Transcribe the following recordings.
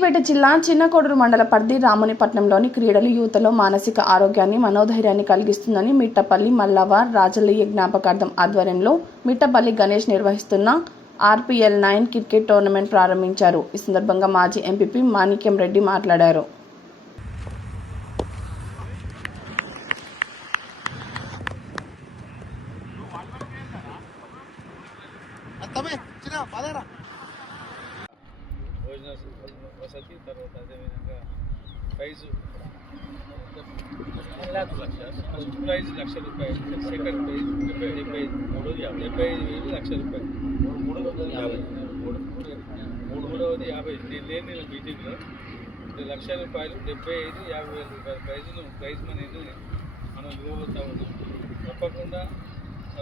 సిద్దిపేట జిల్లా చిన్నకోడూరు మండల పరిధి రామునిపట్నంలోని క్రీడలు యువతలో మానసిక ఆరోగ్యాన్ని మనోధైర్యాన్ని కలిగిస్తుందని మిట్టపల్లి మల్లవార్ రాజలీయ జ్ఞాపకార్థం ఆధ్వర్యంలో మిట్టపల్లి గణేష్ నిర్వహిస్తున్న RPL 9 క్రికెట్ టోర్నమెంట్ ప్రారంభించారు. ఈ సందర్భంగా మాజీ ఎంపీపీ మాణిక్యం రెడ్డి మాట్లాడారు. వసతి తర్వాత అదేవిధంగా prize first prize ₹1,00,000, second prize 75,000 ₹1,00,000, మూడవది 50. నేను లేని మీటింగ్లో ₹1,00,000 75,000, ప్రైజ్ మనీని మనం ఇవ్వబోతా ఉన్నాం. తప్పకుండా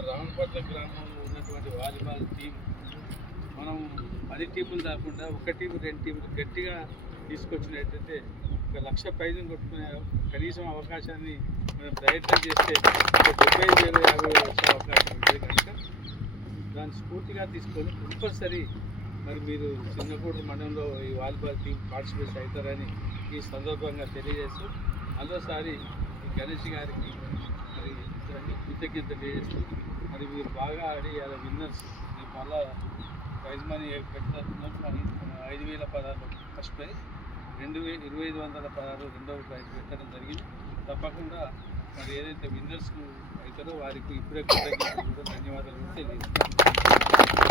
రామపట్నం గ్రామంలో ఉన్నటువంటి వాలీబాల్ టీం మనం 10 టీములు కాకుండా ఒక టీము 2 టీములు గట్టిగా తీసుకొచ్చినట్టయితే ₹1,00,000 ప్రైజ్ని కొట్టుకునే కనీసం అవకాశాన్ని మనం ప్రయత్నం చేస్తే 75,000 వచ్చే అవకాశం ఉంటుంది. కనుక దాన్ని స్ఫూర్తిగా తీసుకొని కంపల్సరీ మరి మీరు చిన్నకోడూరు మండలంలో ఈ వాలీబాల్ టీం పార్టిసిపేట్ అవుతారని ఈ సందర్భంగా తెలియజేస్తూ మరోసారి ఈ గణేష్ గారికి మరి కృతజ్ఞత తెలియజేస్తూ మరి మీరు బాగా ఆడి అలా విన్నర్స్ మీకు మళ్ళా ప్రైజ్ మనీ పెట్టినట్టున్నాం. మరి 5,016 ఫస్ట్ ప్రైజ్, 2,2516 రెండవ ప్రైజ్ పెట్టడం జరిగింది. తప్పకుండా మరి ఏదైతే విన్నర్స్ అవుతారో వారికి ఇప్పుడే కృతజ్ఞతలు ధన్యవాదాలు తెలియజేస్తాను.